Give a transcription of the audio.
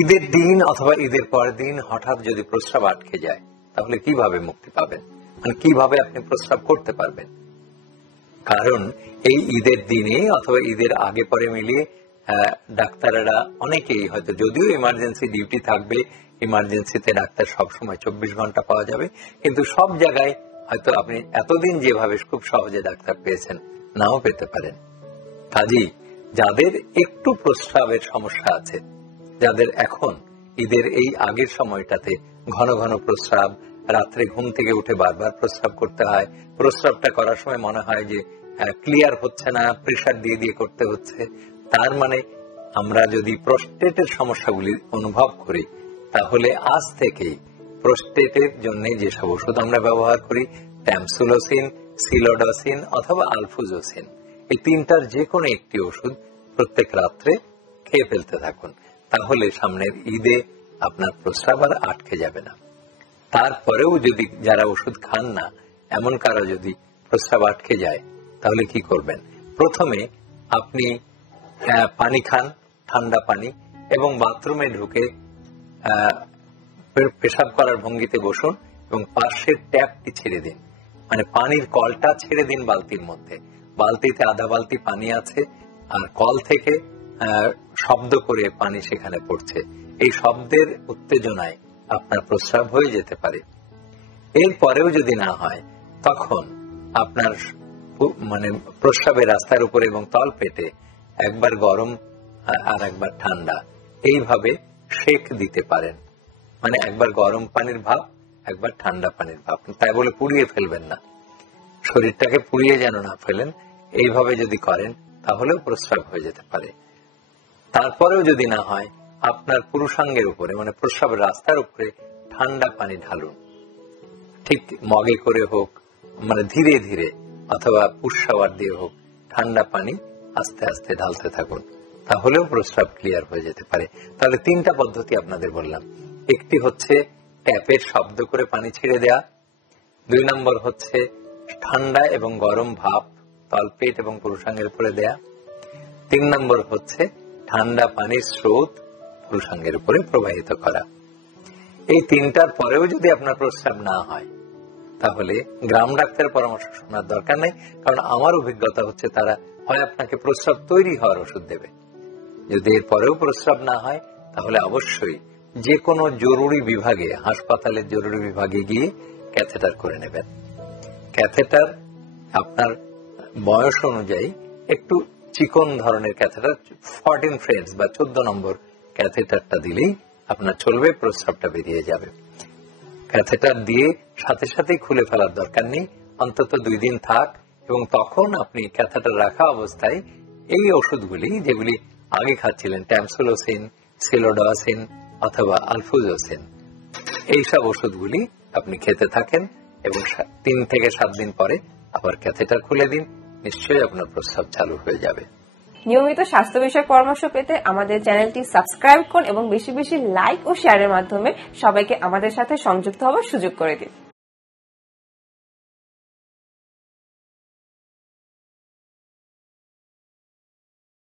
ঈদের দিন অথবা ঈদের পরের দিন হঠাৎ যদি প্রস্রাব আটকে যায় তাহলে কিভাবে মুক্তি পাবেন, মানে কিভাবে আপনি প্রস্রাব করতে পারবেন? কারণ এই ঈদের দিনে অথবা ঈদের আগে পরে মিলিয়ে ডাক্তারেরা অনেকেই হয়তো, যদিও ইমার্জেন্সি ডিউটি থাকবে, ইমার্জেন্সিতে ডাক্তার সবসময় 24 ঘন্টা পাওয়া যাবে, কিন্তু সব জায়গায় হয়তো আপনি এতদিন যেভাবে খুব সহজে ডাক্তার পেয়েছেন নাও পেতে পারেন। কাজেই যাদের একটু প্রস্রাবের সমস্যা আছে, যাদের এখন ঈদের এই আগের সময়টাতে ঘন ঘন প্রস্রাব, রাত্রে ঘুম থেকে উঠে বারবার প্রস্রাব করতে হয়, প্রস্রাবটা করার সময় মনে হয় যে ক্লিয়ার হচ্ছে না, প্রেসার দিয়ে দিয়ে করতে হচ্ছে, তার মানে আমরা যদি প্রোস্টেটের সমস্যাগুলি অনুভব করি তাহলে আজ থেকেই প্রোস্টেটের জন্য যেসব ওষুধ আমরা ব্যবহার করি, ট্যামসুলোসিন, সিলোডাসিন অথবা আলফুজোসিন, এই তিনটার যে কোনো একটি ওষুধ প্রত্যেক রাত্রে খেয়ে ফেলতে থাকুন। তাহলে সামনের ঈদে আপনার প্রস্রাব আর আটকে যাবে না। তারপরেও যদি যারা ওষুধ খান না, এমন কারো যদি প্রস্রাব আটকে যায় তাহলে কি করবেন? প্রথমে আপনি পানি খান, ঠান্ডা পানি, এবং বাথরুমে ঢুকে পেশাব করার ভঙ্গিতে বসুন এবং পাশের ট্যাপটি ছেড়ে দিন, মানে পানির কলটা ছেড়ে দিন বালতির মধ্যে। বালতিতে আধা বালতি পানি আছে আর কল থেকে শব্দ করে পানি সেখানে পড়ছে। এই শব্দের উত্তেজনায় আপনার প্রস্রাব হয়ে যেতে পারে। এরপরেও যদি না হয় তখন আপনার মানে প্রস্রাবের রাস্তার উপরে এবং তল পেটে একবার গরম আর একবার ঠান্ডা এইভাবে সেক দিতে পারেন, মানে একবার গরম পানির ভাব, একবার ঠান্ডা পানির ভাব। তাই বলে পুড়িয়ে ফেলবেন না, শরীরটাকে পুড়িয়ে যেন না ফেলেন। এইভাবে যদি করেন তাহলেও প্রস্রাব হয়ে যেতে পারে। তারপরেও যদি না হয়, আপনার পুরুষাঙ্গের উপরে মানে প্রস্রাবের রাস্তার উপরে ঠান্ডা পানি ঢালুন, ঠিক মগে করে হোক, মানে ধীরে ধীরে, অথবা পুশ শাওয়ার দিয়ে হোক, ঠান্ডা পানি আস্তে আস্তে ঢালতে থাকুন, তাহলেও প্রস্রাব ক্লিয়ার হয়ে যেতে পারে। তাহলে তিনটা পদ্ধতি আপনাদের বললাম। একটি হচ্ছে ট্যাপের শব্দ করে পানি ছেড়ে দেয়া, 2 নম্বর হচ্ছে ঠান্ডা এবং গরম ভাপ তলপেট এবং পুরুষাঙ্গের উপরে দেয়া, 3 নম্বর হচ্ছে ঠান্ডা পানির স্রোত পুরুষাঙ্গের উপরে প্রবাহিত করা। এই তিনটার পরেও যদি আপনার প্রস্রাব না হয় তাহলে গ্রাম ডাক্তারের পরামর্শ শোনার দরকার নেই, কারণ আমার অভিজ্ঞতা হচ্ছে তারা হয় আপনাকে প্রস্রাব তৈরি হওয়ার ওষুধ দেবে। যদি এর পরেও প্রস্রাব না হয় তাহলে অবশ্যই যে কোনো জরুরি বিভাগে, হাসপাতালের জরুরি বিভাগে গিয়ে ক্যাথেটার করে নেবেন। ক্যাথেটার আপনার বয়স অনুযায়ী একটু চিকন ধরনের ক্যাথেটার, 14 ফ্রেন্ডস বা 14 নম্বর ক্যাথেটারটা দিলেই আপনার চলবে, প্রস্রাবটা বেরিয়ে যাবে। ক্যাথেটার দিয়ে সাথে সাথেই খুলে ফেলার দরকার নেই, অন্তত 2 দিন থাক, এবং তখন আপনি ক্যাথেটার রাখা অবস্থায় এই ওষুধগুলি যেগুলি আগে খাচ্ছিলেন, ট্যামসুলোসিন, সিলোডাসিন অথবা আলফুজোসিন, এইসব ওষুধগুলি আপনি খেতে থাকেন এবং 3 থেকে 7 দিন পরে আবার ক্যাথেটার খুলে দিন, নিশ্চয়ই আপনার প্রস্রাব চালু হয়ে যাবে। নিয়মিত স্বাস্থ্য বিষয়ক পরামর্শ পেতে আমাদের চ্যানেলটি সাবস্ক্রাইব করুন এবং বেশি বেশি লাইক ও শেয়ারের মাধ্যমে সবাইকে আমাদের সাথে সংযুক্ত হওয়ার সুযোগ করে দিন।